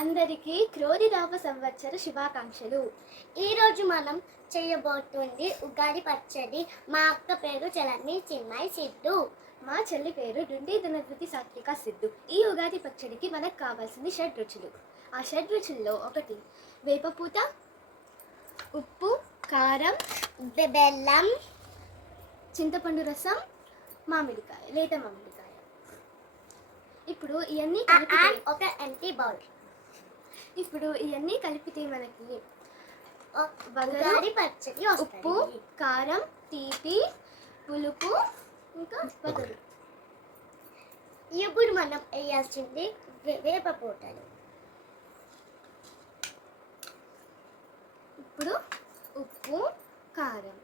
అందరికీ క్రోధినామ సంవత్సర శుభాకాంక్షలు. ఈరోజు మనం చేయబోతుంది ఉగాది పచ్చడి. మా అక్క పేరు చలన్ని చిన్మయ్ సిద్ధు. మా చెల్లి పేరు డుండి ధనవృతి సాత్విక సిద్ధు. ఈ ఉగాది పచ్చడికి మనకు కావాల్సింది 6 రుచులు. ఆ 6 రుచుల్లో ఒకటి వేపపూత, ఉప్పు, కారం, బెల్లం, చింతపండు రసం, మామిడికాయ, లేత మామిడికాయ. ఇప్పుడు ఇవన్నీ ఒక ఎంటీ బౌల్. కలిపితే మనకి ఉగాది పచ్చడి ఉప్పు, కారం, తీపి, పులుపు, ఇంకా వగరు. ఇప్పుడు మనం వేయాల్సింది వేపపూటలు. ఇప్పుడు ఉప్పు, కారం,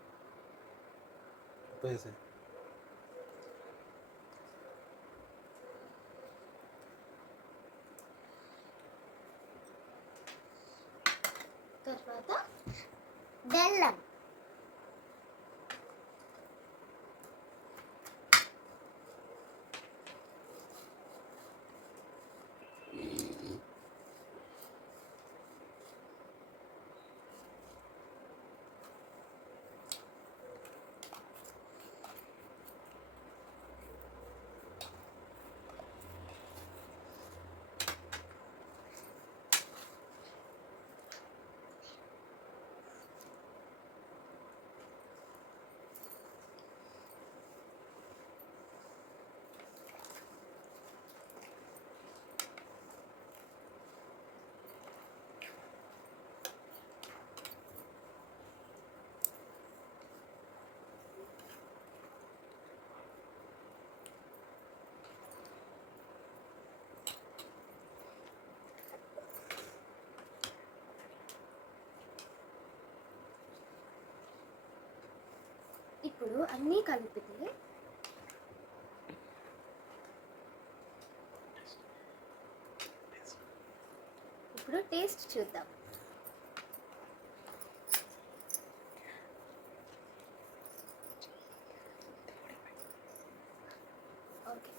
తర్వాత బెల్లం, ఇప్పుడు అన్నీ కలిపితే ఇప్పుడు టేస్ట్ చూద్దాం. ఓకే,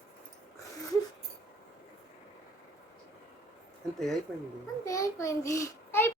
అంతే అయిపోయింది. అంతే అయిపోయింది.